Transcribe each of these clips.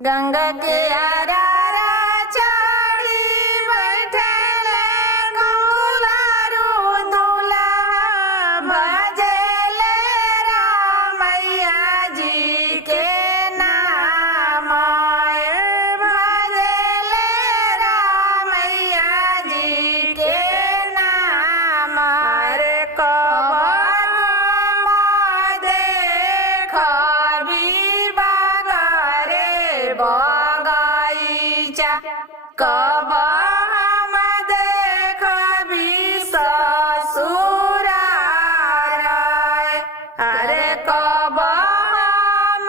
गंगा के आरारा चढ़ी बैठले गौरारू दुल्हा भजले रामैया जी के नाम भजले रामैया जी के नाम रे कवन देखबी बागरे बगैचा कब हम देखबी ससुरार अरे कब हम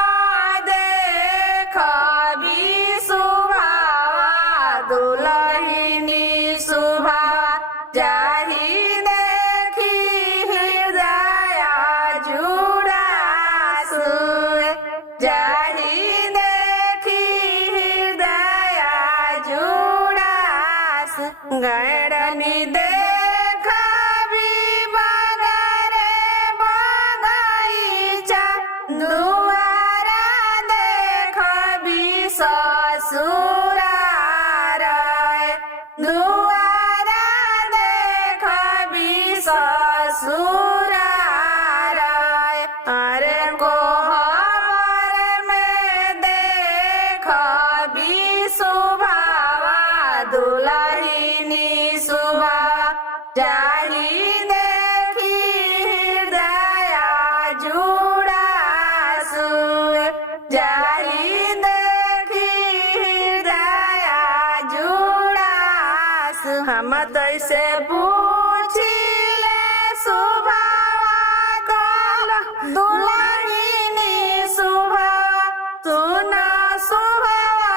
देखबी सुभावा दुलहिनी सुभावा जाहि देखी हृदय जुड़ासु जाहि देखी हृदय जुड़ास गैरनी देखबी बगरे बगैचा दुआरा देखबी ससुरार दुआरा देखबी ससुरार अरे कोहबर में देखबी सुभावा दुलहिनी सुभावा जाहि देखी हृदय जुड़ासु जाहि देखी हृदय जुड़ासु हम तैसे पूछिले सुभावा दुलहिनी सुभावा सुन सुभावा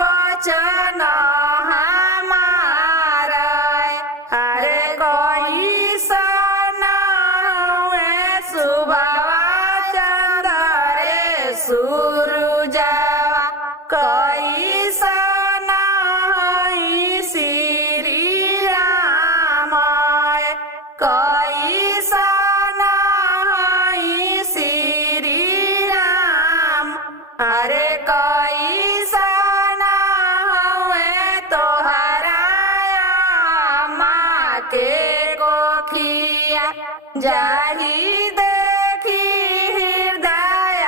बचन हमारा अरे कोई सन हुए सुभावा चंदरे सूरजवा कोई सन हई श्री राम कोई सन हई श्री राम अरे कोई सन हुए तोहरा माँ के कोखिया जाहि देखी हृदय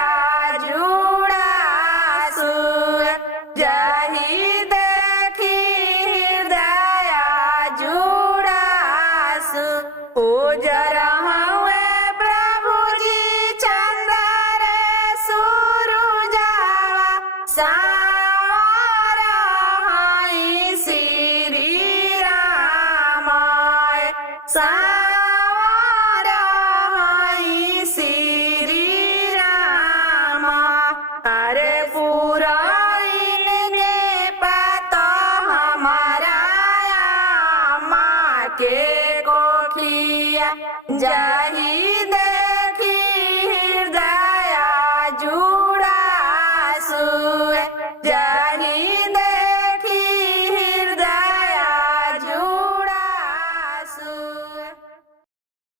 जुड़ासु जाहि देखी हृदय जुड़ासु उजर हुए प्रभु जी चंद्र सूरजवा सावर हई श्री राम सावर हई श्री राम अरे पुरैन के पात हमारा माँ के कोखिया जाहि